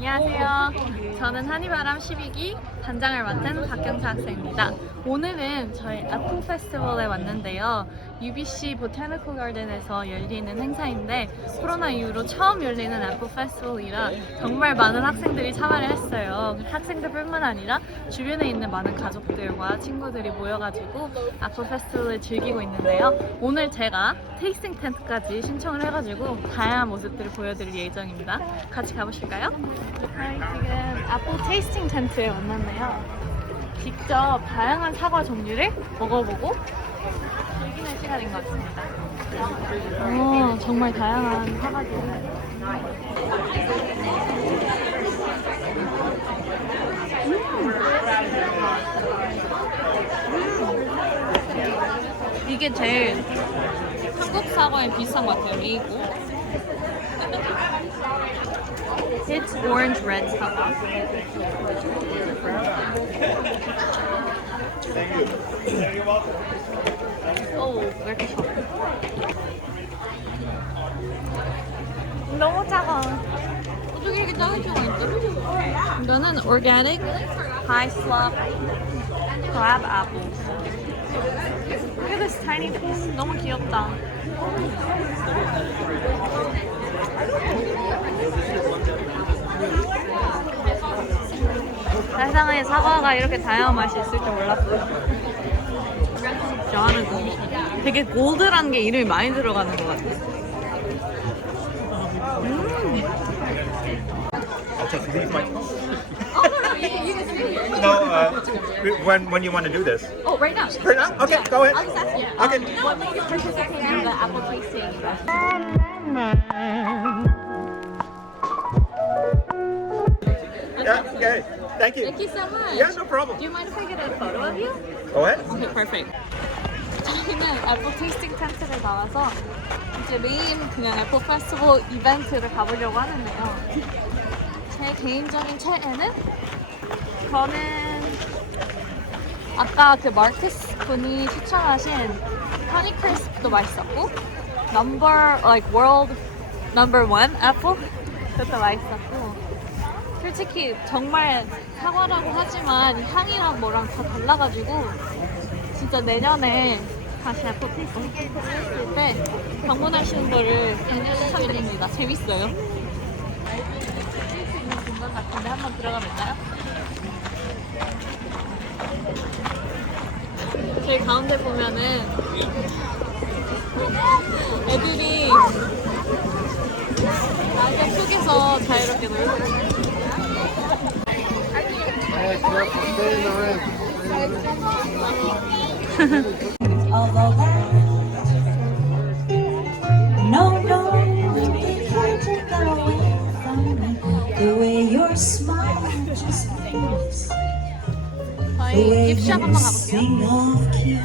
안녕하세요. 저는 한이바람 12기 단장을 맡은 박경자 학생입니다. 오늘은 저희 애플 페스티벌에 왔는데요. UBC 보타니컬 가든에서 열리는 행사인데 코로나 이후로 처음 열리는 애플 페스티벌이라 정말 많은 학생들이 참여를 했 어요. 학생들뿐만 아니라 주변에 있는 많은 가족들과 친구들이 모여가지고 애플 페스티벌을 즐기고 있는데요. 오늘 제가 테이스팅 텐트까지 신청을 해가지고 다양한 모습들을 보여드릴 예정입니다. 같이 가보실까요? 저희 지금 애플 테이스팅 텐트에 왔는데요. 직접 다양한 사과 종류를 먹어보고 즐기는 시간인 것 같습니다. 어, 정말 다양한 사과들을. 음. 이게 제일 한국 사과에 비슷한 것 같아요. 미고. It's orange red 사과. 오, 왜 이렇게 작아? 너무 작아. 이거는 organic high slop crab apples. Look at this tiny piece. 너무 귀엽다. 세상에 사과가 이렇게 다양한 맛이 있을 줄 몰랐어요. 저는 되게 골드란 게 이름이 많이 들어가는 것 같아. 음, I'll take these mic. No, uh, when when you want to do this? oh, right now. Right now? Okay, go ahead. I'll just ask you. Okay. Um, what made you purchase the apple tasting? Yeah. Okay. Thank you. Thank you so much. Yeah, no problem. Do you mind if I get a photo of you? Go ahead. Okay, perfect. 저희는 애플 테이스팅 텐트를 나와서 이제 메인 그냥 애플 페스티벌 이벤트를 가보려고 하는데요. 제 개인적인 최애는 저는 아까 그 마르크스 분이 추천하신 허니 크리스프도 맛있었고 넘버 like world number one 애플 그것도 맛있었고 솔직히 정말 사과라고 하지만 향이랑 뭐랑 다 달라가지고 진짜 내년에 다시 애플 텐트를 했을 때 방문하시는 거를 추천드립니다. 재밌어요. 같은데 한번 들어가 볼까요? 저희 가운데 보면은 애들이 낙엽 속에서 자유롭게 놀고 있어요. 저희 깁샵 한번 가볼게요.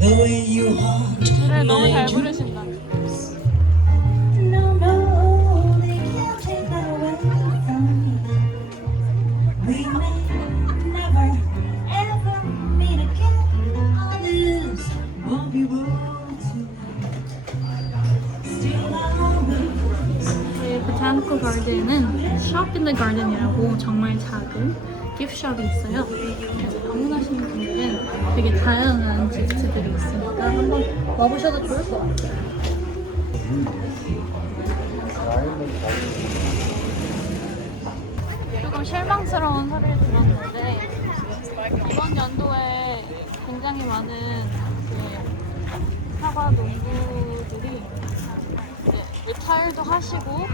노래 너무 잘. 부르신다. 보타니컬 가든은 숍 인더 가든이라고 정말 작은 깁숍이 있어요. 그래서 방문하시는 분들은 되게 다양한 기프트들이 있으니까 한번 와보셔도 좋을 것 같아요. 조금 실망스러운 소리를 들었는데 이번 연도에 굉장히 많은 그 사과 농부들이 이제 리타일도 하시고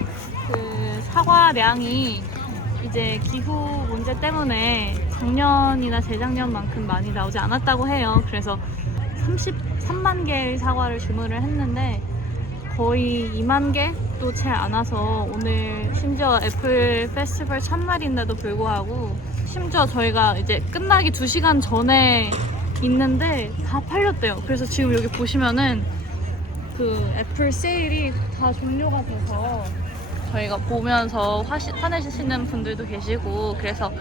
그 사과량이 이제 기후 문제 때문에 작년이나 재작년만큼 많이 나오지 않았다고 해요. 그래서 33만 개의 사과를 주문을 했는데 거의 2만 개도 채안 와서 오늘 심지어 애플 페스티벌 첫날인데도 불구하고 심지어 저희가 이제 끝나기 2시간 전에 있는데 다 팔렸대요. 그래서 지금 여기 보시면은 그 애플 세일이 다 종료가 돼서 저희가 보면서 화시, 화내시는 분들도 계시고 그래서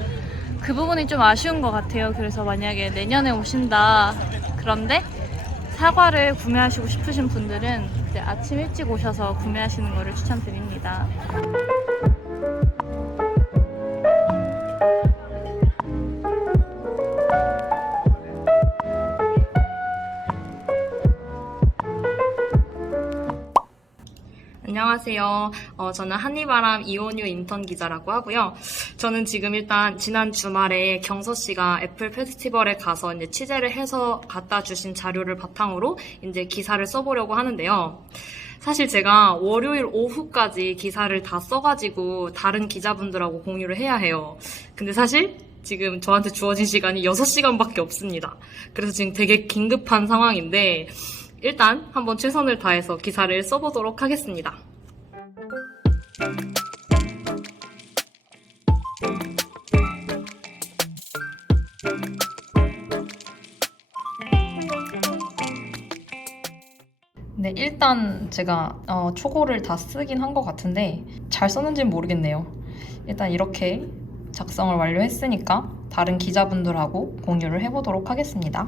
그 부분이 좀 아쉬운 것 같아요. 그래서 만약에 내년에 오신다 그런데 사과를 구매하시고 싶으신 분들은 아침 일찍 오셔서 구매하시는 거를 추천드립니다. 안녕하세요. 어, 저는 한니바람 이온유 인턴 기자라고 하고요. 저는 지금 일단 지난 주말에 경서 씨가 애플 페스티벌에 가서 이제 취재를 해서 갖다 주신 자료를 바탕으로 이제 기사를 써보려고 하는데요. 사실 제가 월요일 오후까지 기사를 다 써가지고 다른 기자분들하고 공유를 해야 해요. 근데 사실 지금 저한테 주어진 시간이 6시간밖에 없습니다. 그래서 지금 되게 긴급한 상황인데 일단 한번 최선을 다해서 기사를 써보도록 하겠습니다. 네, 일단 제가 어, 초고를 다 쓰긴 한 것 같은데 잘 썼는지는 모르겠네요. 일단 이렇게 작성을 완료했으니까 다른 기자분들하고 공유를 해보도록 하겠습니다.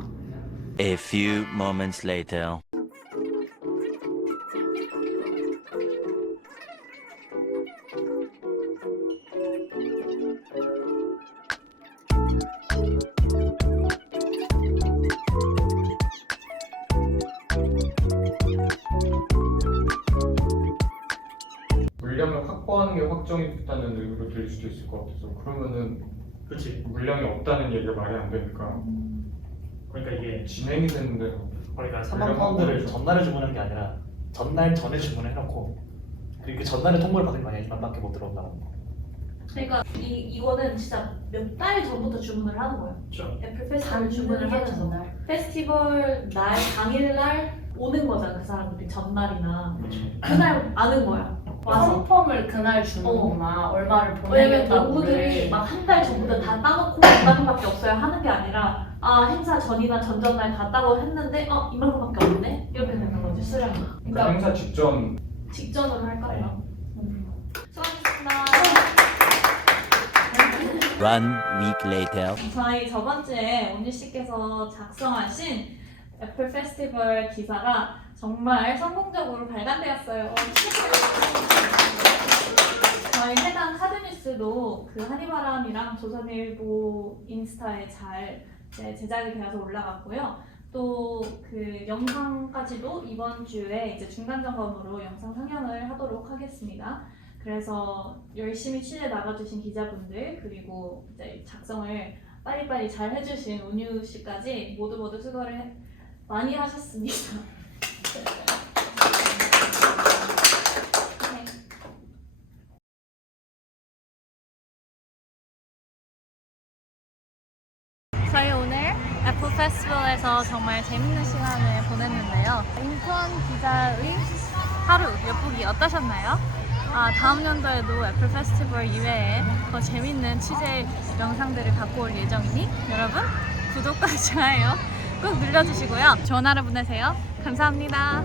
A few moments later. 확보하는 게 확정이 됐다는 의미로 들릴 수도 있을 것 같아서 그러면은 그렇지. 물량이 없다는 얘기가 말이 안 되니까 그러니까 이게 진행이 됐는데 그러니까 3만 파운드를 전날에 주문한 게 아니라 전날 전에 주문해놓고 그리고 그 전날에 통보를 받은 거 아니야? 이만밖에 못 들어온다고. 그러니까 이 이거는 진짜 몇 달 전부터 주문을 하는 거예요. 그렇죠. 애플 페스티벌 주문을 하면서 페스티벌 날 당일 날 오는 거잖아 그 사람들이 전날이나 그날 아는 거야. 상품을 그날 주는구나. 얼마를 어. 왜냐면 보내겠다고. 농구들이 막 한 달 전부터 다 따놓고 이만큼밖에 없어요 하는 게 아니라 아 행사 전이나 전전날 다 따고 했는데 어 이만큼밖에 없네 이렇게 되는 거지 수량. 그 그러니까 행사 직전 직전으로 할 거예요. 수고하셨습니다. One week later. 저희 저번 주에 온유 씨께서 작성하신 애플 페스티벌 기사가 정말 성공적으로 발간되었어요. 저희 해당 카드뉴스도 그 한이바람이랑 조선일보 인스타에 잘 제작이 되어서 올라갔고요. 또 그 영상까지도 이번 주에 이제 중간 점검으로 영상 상영을 하도록 하겠습니다. 그래서 열심히 취재 나가주신 기자분들 그리고 이제 작성을 빨리빨리 잘 해주신 운유 씨까지 모두 모두 수고를 해- 많이 하셨습니다. 네. 저희 오늘 애플 페스티벌에서 정말 재밌는 시간을 보냈는데요. 인턴 기자의 하루 엿보기 어떠셨나요? 아, 다음 연도에도 애플 페스티벌 이외에 더 재밌는 취재 영상들을 갖고 올 예정이니 여러분 구독과 좋아요 꼭 눌러주시고요. 좋은 하루 보내세요. 감사합니다.